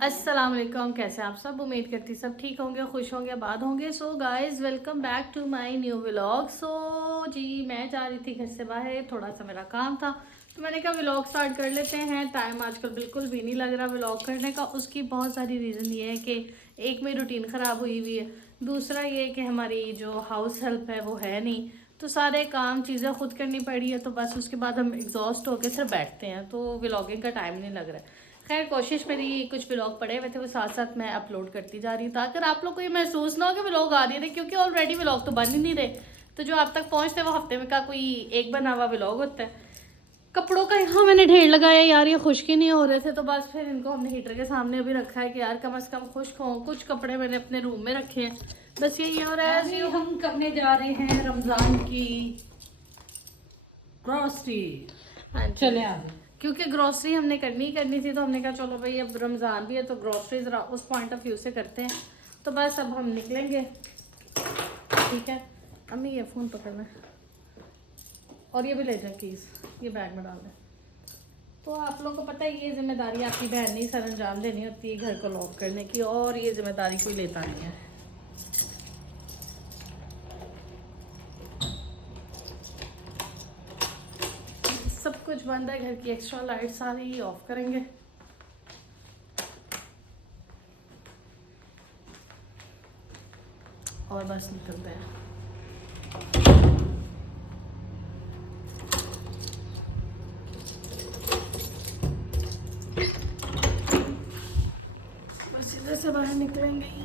अस्सलाम वालेकुम, कैसे आप सब। उम्मीद करती सब ठीक होंगे, खुश होंगे, आबाद होंगे। So guys, welcome back to my new vlog. So जी, मैं जा रही थी घर से बाहर, थोड़ा सा मेरा काम था तो मैंने कहा व्लॉग स्टार्ट कर लेते हैं। टाइम आजकल बिल्कुल भी नहीं लग रहा व्लॉग करने का। उसकी बहुत सारी रीज़न ये है कि एक मेरी रूटीन ख़राब हुई हुई है, दूसरा ये कि हमारी जो हाउस हेल्प है वो है नहीं, तो सारे काम चीज़ें खुद करनी पड़ी है। तो बस उसके बाद हम एग्जॉस्ट होकर सिर्फ बैठते हैं, तो व्लॉगिंग का टाइम नहीं लग रहा है। खैर, कोशिश मेरी कुछ व्लॉग पड़े हुए थे वो साथ साथ मैं अपलोड करती जा रही हूँ, ताकि आप लोग को ये महसूस ना हो कि व्लॉग आ रही है, क्योंकि ऑलरेडी व्लॉग तो बन ही नहीं रहे। तो जो आप तक पहुँचते हैं वो हफ्ते में का कोई एक बना हुआ व्लॉग होता है। कपड़ों का यहाँ मैंने ढेर लगाया यार, ये खुश्क ही नहीं हो रहे थे, तो बस फिर इनको हमने हीटर के सामने अभी रखा है कि यार कम से कम खुश्क हों। कुछ कपड़े मैंने अपने रूम में रखे हैं, बस यही हो रहा है। हम करने जा रहे हैं रमजान की ग्रोसरी। हाँ, चले आ गए। क्योंकि ग्रोसरी हमने करनी थी, तो हमने कहा चलो भाई अब रमज़ान भी है तो ग्रोसरी ज़रा उस पॉइंट ऑफ व्यू से करते हैं। तो बस अब हम निकलेंगे, ठीक है। अम्मी ये फ़ोन पकड़ना और ये भी ले जाए कीज़, ये बैग में डाल दें। तो आप लोगों को पता है ये जिम्मेदारी आपकी बहन ने सर अंजाम देनी होती है घर को लॉक करने की, और ये जिम्मेदारी कोई लेता नहीं है। सब कुछ बंद है, घर की एक्स्ट्रा लाइट सारी ही ऑफ करेंगे। और बस निकलते हैं। बस इधर से बाहर निकलेंगे।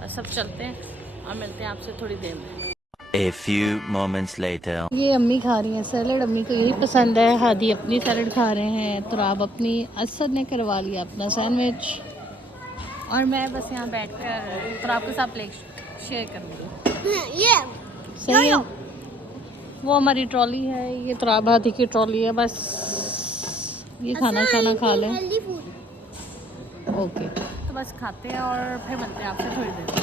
बस अब चलते हैं और मिलते हैं आपसे थोड़ी देर में। A few moments later. ये अम्मी खा रही हैं सैलड, अम्मी को यही पसंद है। हादी अपनी सैलड खा रहे हैं, तुराब अपनी, असद ने करवा लिया अपना सैंडविच, और मैं बस यहाँ बैठकर तुराब के साथ प्लेट शेयर करूँगी। ये सही है। वो हमारी ट्रॉली है, ये तुराब हादी की ट्रॉली है। बस ये खाना शाना खा लें, हेल्दी फूड। ओके। तो बस खाते हैं और फिर मिलते हैं आपसे थोड़ी देर में।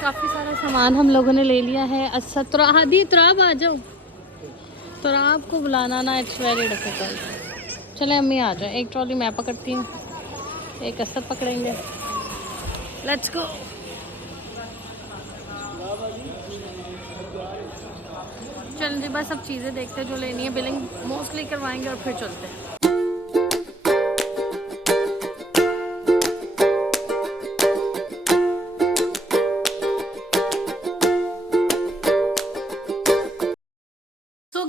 काफ़ी सारा सामान हम लोगों ने ले लिया है। असद हादी तुराब आ जाओ, तुराब को बुलाना ना इट्स वेरी डिफिकल्ट। चले अम्मी आ जाओ, एक ट्रॉली मैं पकड़ती हूँ, एक असद पकड़ेंगे। Let's go. चल जी, बस सब चीज़ें देखते हैं जो लेनी है, बिलिंग मोस्टली करवाएंगे और फिर चलते हैं।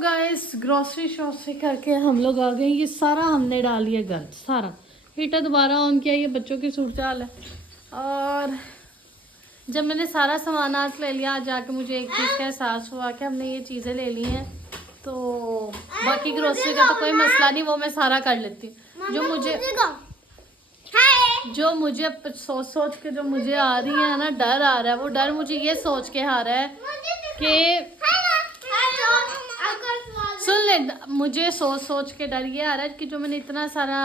गाइस, ग्रॉसरी शॉप से करके हम लोग आ गए। ये सारा हमने डाल लिया गंद, सारा हीटर दोबारा ऑन किया। ये बच्चों की सूरत हाल है। और जब मैंने सारा सामान आज ले लिया, आज जाके मुझे एक चीज़ का एहसास हुआ कि हमने ये चीज़ें ले ली हैं, तो बाकी ग्रॉसरी का तो कोई मसला नहीं, वो मैं सारा कर लेती हूँ। जो मुझे सोच के जो मुझे आ रही है ना, डर आ रहा है, वो डर मुझे ये सोच के आ रहा है कि सुन ले, मुझे सोच के डर ये आ रहा है कि जो मैंने इतना सारा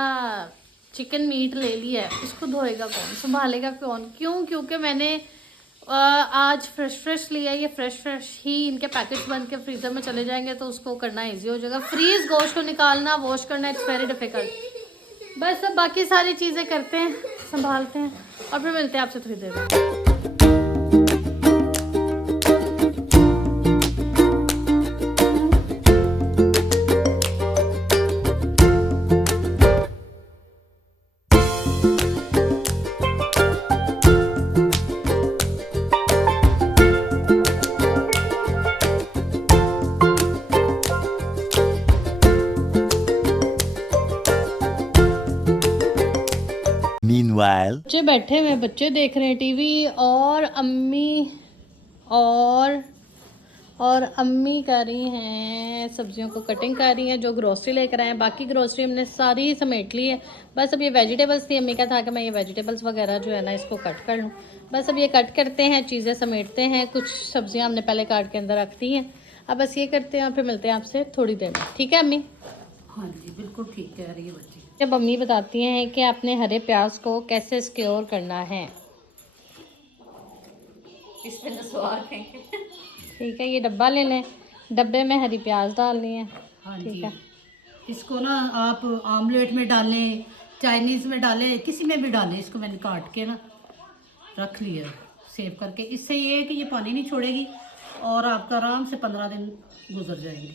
चिकन मीट ले लिया है, उसको धोएगा कौन, संभालेगा कौन, क्यों? क्योंकि मैंने आज फ्रेश लिया है। ये फ्रेश ही इनके पैकेट्स बन के फ्रीज़र में चले जाएंगे, तो उसको करना इजी हो जाएगा। फ्रीज गोश्त को निकालना, वॉश करना, इट्स वेरी डिफिकल्ट। बस अब बाकी सारी चीज़ें करते हैं, संभालते हैं और फिर मिलते हैं आपसे थोड़ी देर में। Meanwhile. बच्चे बैठे हुए, बच्चे देख रहे हैं टीवी, और अम्मी और अम्मी कर रही हैं सब्जियों को कटिंग कर रही हैं, जो ग्रोसरी लेकर आए हैं। बाकी ग्रोसरी हमने सारी समेट ली है। बस अब ये वेजिटेबल्स थी, अम्मी का था कि मैं ये वेजिटेबल्स वगैरह जो है ना इसको कट कर लूँ। बस अब ये कट करते हैं, चीज़ें समेटते हैं। कुछ सब्जियां हमने पहले काट के अंदर रख दी हैं, अब बस ये करते हैं और फिर मिलते हैं आपसे थोड़ी देर में, ठीक है अम्मी? हाँ जी, बिल्कुल ठीक कह रही है बच्ची। जब मम्मी बताती हैं कि आपने हरे प्याज को कैसे सिक्योर करना है। इस पे नसवार फेंके। ठीक है, ये डब्बा ले लें, डब्बे में हरी प्याज डालनी है। हाँ ठीक जी। है, इसको ना आप आमलेट में डालें, चाइनीज़ में डालें, किसी में भी डालें। इसको मैंने काट के ना रख लिया सेव करके। इससे ये है कि ये पानी नहीं छोड़ेगी और आपका आराम से 15 दिन गुजर जाएंगे।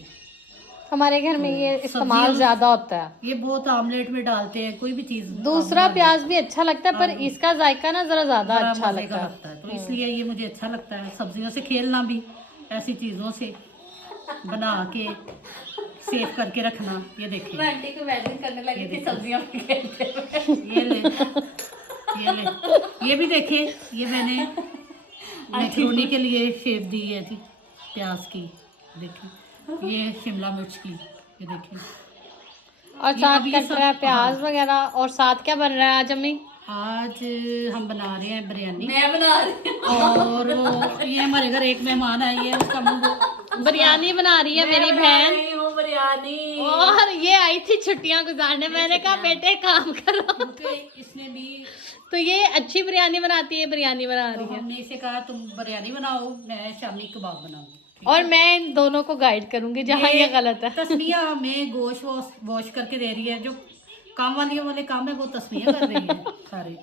हमारे घर में ये इस्तेमाल सब्जियों- ज़्यादा होता है। ये बहुत आमलेट में डालते हैं, कोई भी चीज़। दूसरा प्याज भी अच्छा लगता है, पर इसका जायका ना ज़रा ज़्यादा बड़ा अच्छा मज़े का लगता है। तो इसलिए ये मुझे अच्छा लगता है। सब्जियों से खेलना भी, ऐसी चीज़ों से बना के सेव करके रखना। ये देखिए, मैं आंटी को इमेजिन करने लगी थी सब्जियां खेलते ये ले, ये ले, ये भी देखे, ये मैंने मैक्रोनी के लिए शेप दी है थी प्याज की। देखिए, ये शिमला मिर्च की, ये देखिए। और साथ अब ये कट सब- रहा है प्याज वगैरह। और साथ क्या बन रहा है आज अम्मी? आज हम बना रहे हैं बिरयानी। मैं बना रही और वो ये हमारे घर एक मेहमान आई है, उसका मुंह बिरयानी बना रही है मेरी बहन। हूँ बिरयानी। और ये आई थी छुट्टियां गुजारने। मैंने कहा बेटे काम करो। क्योंकि इसने भी, तो ये अच्छी बिरयानी बनाती है, बिरयानी बना रही है। हमने इसे कहा तुम बिरयानी बनाओ, मैं शामी कबाब बनाऊंगी। और मैं इन दोनों को गाइड करूंगी जहाँ ये गलत है। तस्मिया हमें गोश्त वॉश करके दे रही है। जो काम वालियों वाले काम है वो तस्मिया कर रही है सारे।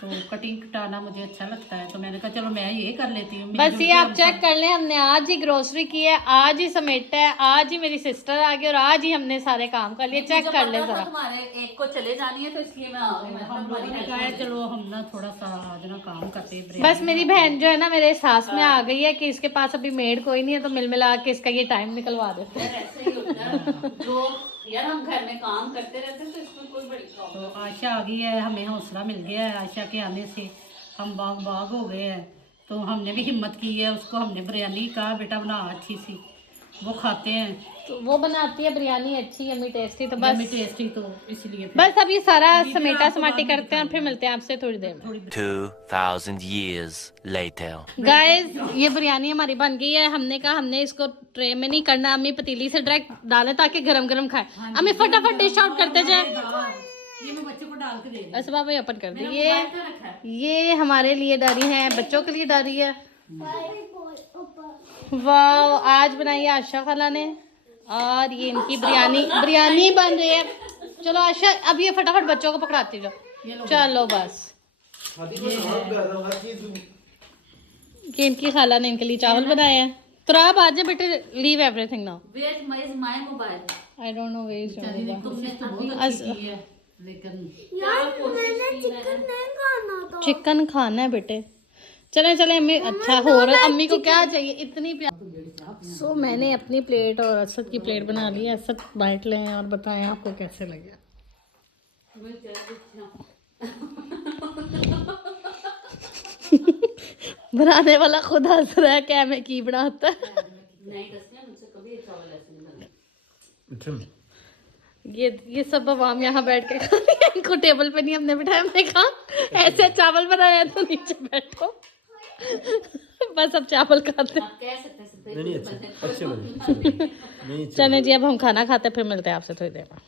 तो कटिंग कटाना मुझे अच्छा लगता है, तो मैंने कहा चलो मैं ये कर लेती हूँ। बस ये आप चेक कर लें, हमने आज ही ग्रोसरी की है, आज ही समेटा है, आज ही मेरी सिस्टर आ गई और आज ही हमने सारे काम कर लिए। चेक कर ले जरा। तुम्हारे एक को चले जानी है तो इसलिए मैं आ गई। हम लोगों ने कहा है चलो हम ना थोड़ा सा आज ना काम करते हैं। बस मेरी बहन जो है ना मेरे एहसास में आ गई है कि इसके पास अभी मेड कोई नहीं है, तो मिल मिला के इसका ये टाइम निकलवा देते हैं। ऐसे ही होता है जो यार हम घर में काम करते रहते हैं तो इसमें कोई बड़ी प्रॉब्लम। तो आशा आ गई है, हमें हौसला मिल गया है आशा के आने से। हम बाग हो गए हैं, तो हमने भी हिम्मत की है। उसको हमने बिरयानी कहा बेटा बना अच्छी सी, वो खाते हैं। तो वो बनाती है बिरयानी अच्छी, यम्मी टेस्टी। तो बस टेस्टी, तो इसलिए बस अब ये सारा समेटा समाटी करते हैं और फिर मिलते हैं आपसे थोड़ी देर में। 2000 years later. गाइस, ये बिरयानी हमारी बन गई है। हमने कहा हमने इसको ट्रे में नहीं करना, अम्मी पतीली से डायरेक्ट डालें ताकि गरम गरम खाए। अम्मी फटाफट डिश आउट करते जाए। ये मैं बच्चे को डाल के दे ऐसे बाबा ओपन कर दी। ये हमारे लिए डाली है, बच्चों के लिए डाली है। वाह, आज बनाई है आशा खाला ने। और ये इनकी बिरयानी बन रही है। चलो आशा, अब ये फटाफट बच्चों को पकड़ाती जाओ। चलो बस, ये इनकी खाला ने इनके लिए चावल बनाए हैं। तो आप आज बेटे leave everything now. Where my mobile. I don't know where is your mobile. तुमने तो बहुत अच्छी की है, लेकिन चिकन खाना है बेटे। चले चले अम्मी। अच्छा हो रहा, अम्मी को क्या चाहिए इतनी प्यार। सो मैंने अपनी प्लेट और असद की प्लेट बना ली है। असद बांट लें और बताएं आपको कैसे लगे। बनाने वाला खुद हंस रहा है क्या मैं की बनाता है। ये सब अवाम यहाँ बैठ के खा रही है। इनको टेबल पे नहीं हमने बिठाया। हमने कहा ऐसे चावल बनाया तो नीचे बैठो। बस अब चावल खाते हैं। चले जी, अब हम खाना खाते हैं, फिर मिलते हैं आपसे थोड़ी देर में।